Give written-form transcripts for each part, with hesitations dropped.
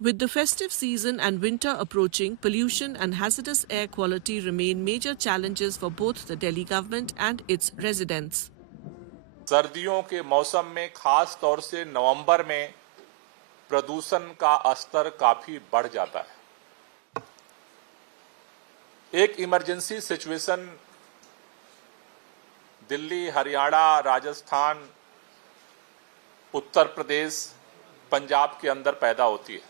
With the festive season and winter approaching, pollution and hazardous air quality remain major challenges for both the Delhi government and its residents. सर्दियों के मौसम में खास तौर से नवंबर में प्रदूषण का स्तर काफी बढ़ जाता है। एक इमरजेंसी सिचुएशन दिल्ली, हरियाणा, राजस्थान, उत्तर प्रदेश, पंजाब के अंदर पैदा होती है।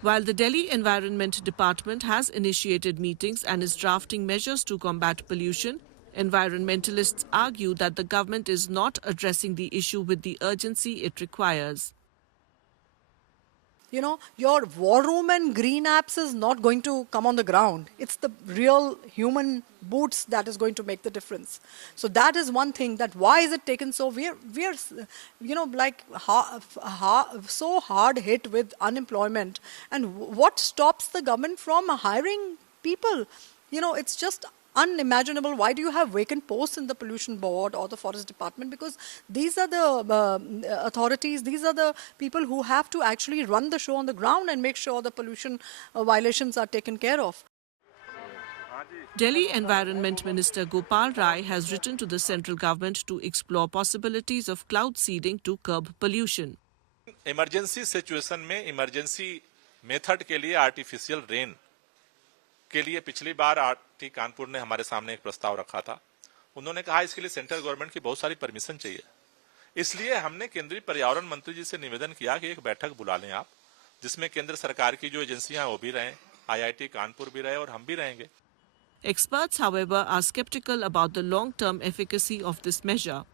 While the Delhi Environment Department has initiated meetings and is drafting measures to combat pollution, environmentalists argue that the government is not addressing the issue with the urgency it requires. You know, your war room and green apps is not going to come on the ground. It's the real human boots that is going to make the difference. So that is one thing, that why is it taken so? We're you know, like so hard hit with unemployment. And what stops the government from hiring people? You know, it's just unimaginable. Why do you have vacant posts in the pollution board or the forest department? Because these are the authorities, these are the people who have to actually run the show on the ground and make sure the pollution violations are taken care of. Delhi Environment Minister Gopal Rai has written to the central government to explore possibilities of cloud seeding to curb pollution. Emergency situation में emergency method के लिए artificial rain के लिए पिछली बार RT Kanpur ने हमारे सामने एक प्रस्ताव रखा था। उन्होंने कहा इसके लिए सेंट्रल गवर्नमेंट की बहुत सारी परमिशन चाहिए। इसलिए हमने केंद्रीय पर्यावरण मंत्री जी से निवेदन किया कि एक बैठक बुला लें आप, जिसमें केंद्र सरकार की जो एजेंसियां वो भी रहें, आईआईटी कानपुर भी रहे और हम भी रहेंगे। Experts, however, are skeptical about the long-term efficacy of this measure.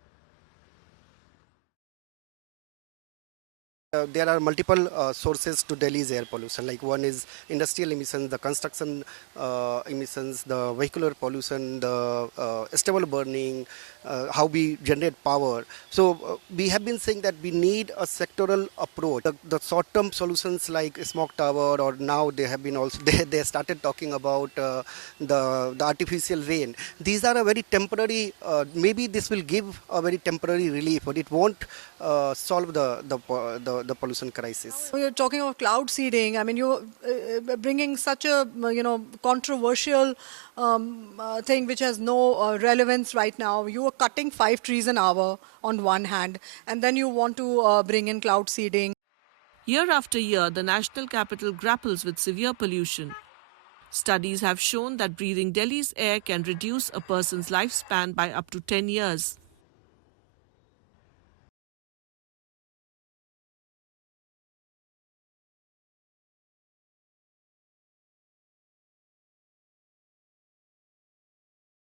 There are multiple sources to Delhi's air pollution. Like one is industrial emissions, the construction emissions, the vehicular pollution, the stubble burning, how we generate power. So we have been saying that we need a sectoral approach. The short-term solutions like smoke tower, or now they have been also they started talking about the artificial rain. These are a very temporary. Maybe this will give a very temporary relief, but it won't solve the pollution crisis. You're talking of cloud seeding. I mean, you're bringing such a controversial thing which has no relevance right now. You are cutting 5 trees an hour on one hand, and then you want to bring in cloud seeding. Year after year, the national capital grapples with severe pollution. Studies have shown that breathing Delhi's air can reduce a person's lifespan by up to 10 years.